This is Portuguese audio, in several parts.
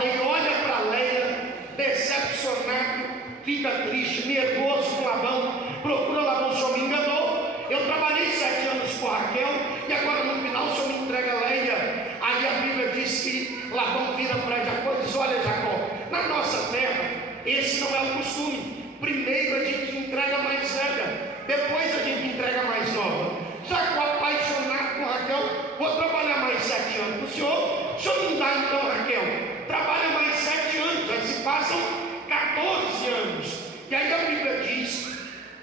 acorda e olha para Leia, decepcionado, fica triste, nervoso com Labão, procura Labão: o senhor me enganou, eu trabalhei 7 anos com Raquel, e agora no final o senhor me entrega Leia. Aí a Bíblia diz que Labão vira para Jacó e diz: olha, Jacó, na nossa terra esse não é o costume. Primeiro a gente entrega a mais velha, depois a gente entrega a mais nova. Jacó, apaixonado com Raquel: vou trabalhar mais 7 anos. O senhor não dá então, Raquel? Trabalha mais 7 anos, já se passam 14 anos. E aí a Bíblia diz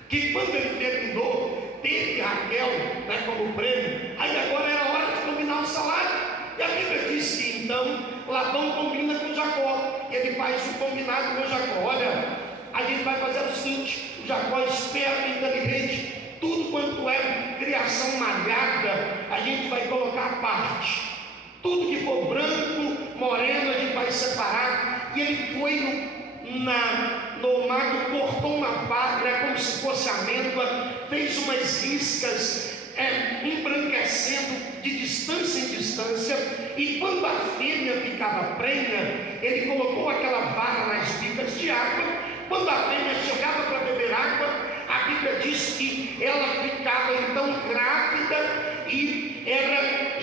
que quando ele terminou, teve Raquel, né, como prêmio. Aí agora era hora de combinar o salário. E a Bíblia diz que então Labão combina com Jacó, e ele faz um combinado com Jacó: olha, a gente vai fazer o seguinte, o Jacó esperto, inteligente, tudo quanto é criação malhada, a gente vai colocar à parte. Tudo que for branco, moreno, a gente vai separar. E ele foi no mato, cortou uma pedra como se fosse amêndoa, fez umas riscas, embranquecendo de distância em distância. E quando a fêmea ficava prenha, ele colocou aquela vara nas bicas de água. Quando a fêmea chegava para beber água, a Bíblia diz que ela ficava então grávida e ela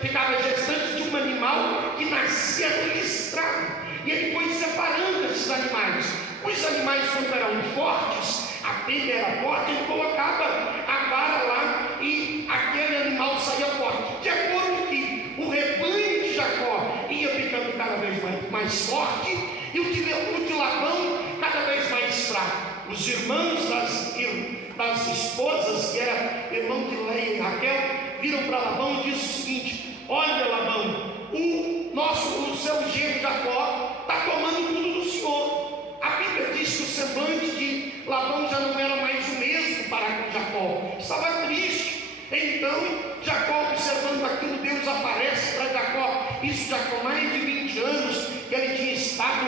ficava gestante de um animal que nascia listrado. E ele foi separando esses animais. Os animais, quando eram fortes, a fêmea era forte, ele colocava a vara lá e aquele animal saía forte. De acordo que o rebanho de Jacó ia ficando cada vez mais forte, e o de Labão cada vez mais fraco. Os irmãos das esposas, que era irmão de Leia e Raquel, viram para Labão e dizem o seguinte: olha, Labão, o seu genro Jacó está tomando tudo do senhor. A Bíblia diz que o semblante de Labão já não era mais o mesmo para com Jacó, estava triste. Então Jacó, observando aquilo, Deus aparece para Jacó. Isso já com mais de 20 anos que ele tinha estado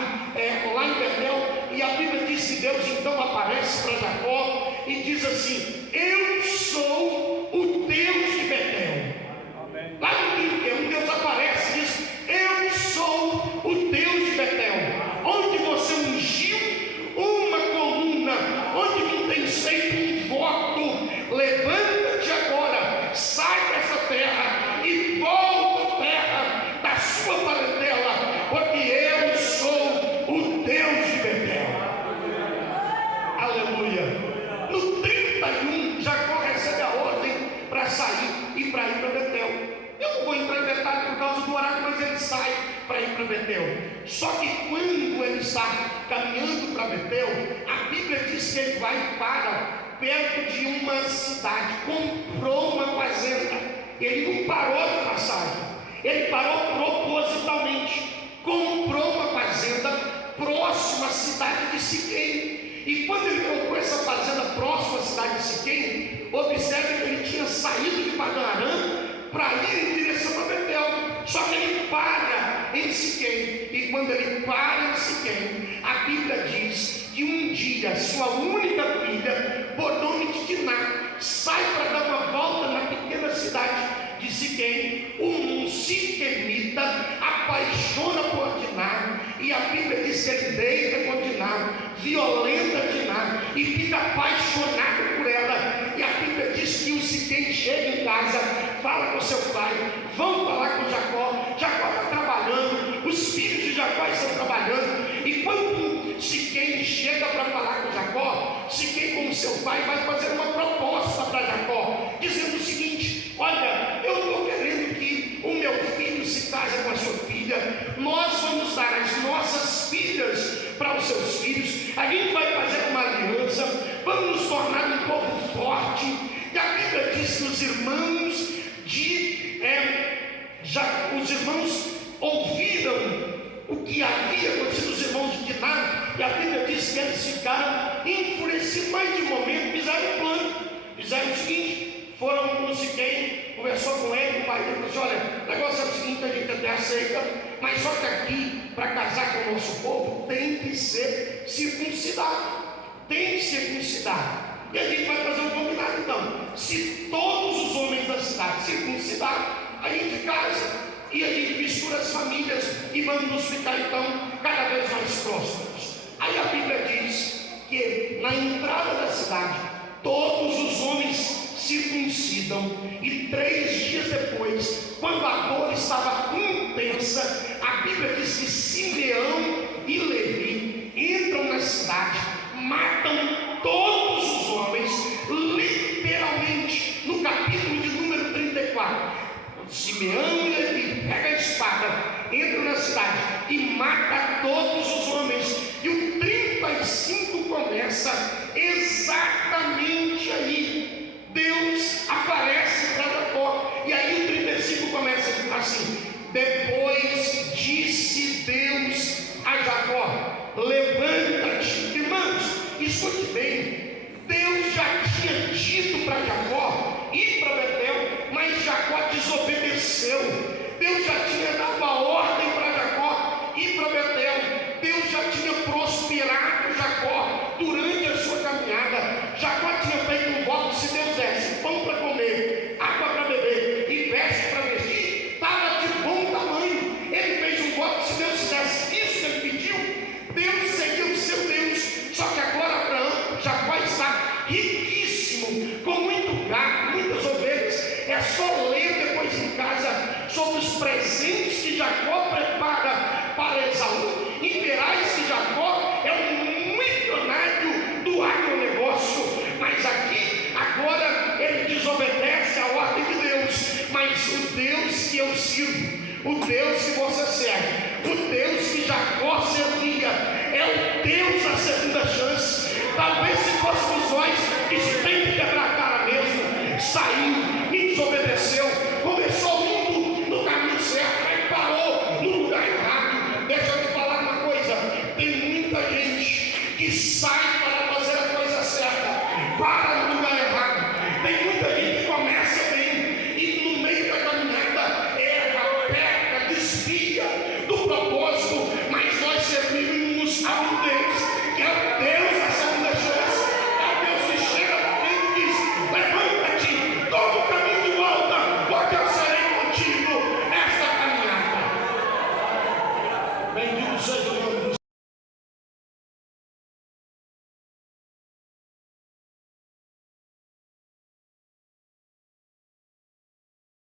lá em Betel. E a Bíblia diz que Deus então aparece para Jacó e diz assim: eu sou o Deus de Betel. Amém. Lá no 31, Deus aparece e diz: eu sou o Deus de Betel, onde você ungiu uma coluna, onde me tem feito um voto. Levanta-te agora, sai dessa terra e volta à terra da sua parentela, porque eu sou o Deus de Betel. Aleluia. No 31, Jacó recebe a ordem para sair e para ir para Betel. Eu não vou entrar em detalhe por causa do horário, mas ele sai para ir para Betel. Só que quando ele está caminhando para Betel, a Bíblia diz que ele vai para perto de uma cidade, comprou uma fazenda. Ele não parou de passagem, ele parou propositalmente, comprou uma fazenda próxima à cidade de Siquém. E quando ele comprou essa fazenda próxima à cidade de Siquém, observe que ele tinha saído de Padã Arã para ir em direção a Betel. Só que ele para em Siquém, e quando ele para em Siquém, a Bíblia diz que um dia sua única filha, por nome de Diná, sai para dar uma volta na pequena cidade de Siquém. Um siquemita apaixona por Diná, e a Bíblia diz que ele deita com Diná, violenta Diná e fica apaixonado por ela. E a Bíblia diz que o Siquém chega em casa, fala com seu pai, vão falar com Jacó. Jacó está trabalhando, os filhos de Jacó estão trabalhando, e quando Siquém chega para falar com Jacó, Siquém, como seu pai, vai fazer uma proposta para Jacó, dizendo o seguinte: olha, eu estou querendo que o meu filho se case com a sua filha, nós vamos dar as nossas filhas para os seus filhos, a gente vai fazer uma aliança, vamos nos tornar um povo forte. E a Bíblia diz que os irmãos os irmãos ouviram o que havia acontecido, os irmãos de Diná, e a Bíblia diz que eles ficaram enfurecidos, mas de momento fizeram um plano, fizeram o seguinte: foram com Siquém, conversou com ele, com o pai dele, falou assim: olha, o negócio é o seguinte, a gente até aceita, mas só que aqui, para casar com o nosso povo, tem que ser circuncidado, tem que circuncidar. E a gente vai fazer um combinado então: se todos os homens da cidade circuncidar, a gente casa. e a gente mistura as famílias e vamos nos ficar então cada vez mais próximos. Aí a Bíblia diz que na entrada da cidade todos os homens circuncidam, e 3 dias depois, quando a dor estava intensa, a Bíblia diz que Simeão e Levi entram na cidade, matam todos os homens, literalmente, no capítulo de número 34. Simeão e Levi pega a espada, entram na cidade e mata todos os homens. E o 35 começa exatamente aí. Deus aparece para Jacó, e aí o 35 começa assim: depois disse Deus a Jacó: levanta-te. Irmãos, escute bem, Deus já tinha dito para Jacó ir para Betel, mas Jacó desobedeceu. Deus já tinha dado a ordem para Jacó ir para Betel. Deus já tinha prosperado Jacó durante a sua caminhada. Jacó tinha feito um voto: se Deus desse pão para comer, água para beber e veste para vestir, estava de bom tamanho. Ele fez um voto: se Deus fizesse isso que ele pediu, Deus seria o seu Deus. Só que agora Abraão, Jacó está riquíssimo, com muito gado, muitas ovelhas. É só ler depois em casa sobre os presentes que Jacó prepara para Esaú, e verás que Jacó é um milionário do agronegócio. Mas aqui, agora, ele desobedece à ordem de Deus. Mas o Deus que eu sirvo, o Deus que você serve, o Deus que Jacó servia, é o Deus da segunda chance. Talvez se fôssemos nós, isso tem que quebrar a cara mesmo. Saiu e desobedeceu, começou indo no caminho certo, mas parou no lugar errado. Deixa eu te falar uma coisa: tem muita gente que sai para fazer a coisa certa, para no lugar errado. Tem muita gente que começa bem e no meio da caminhada erra, peca, desvia do propósito. Mas nós servimos a um Deus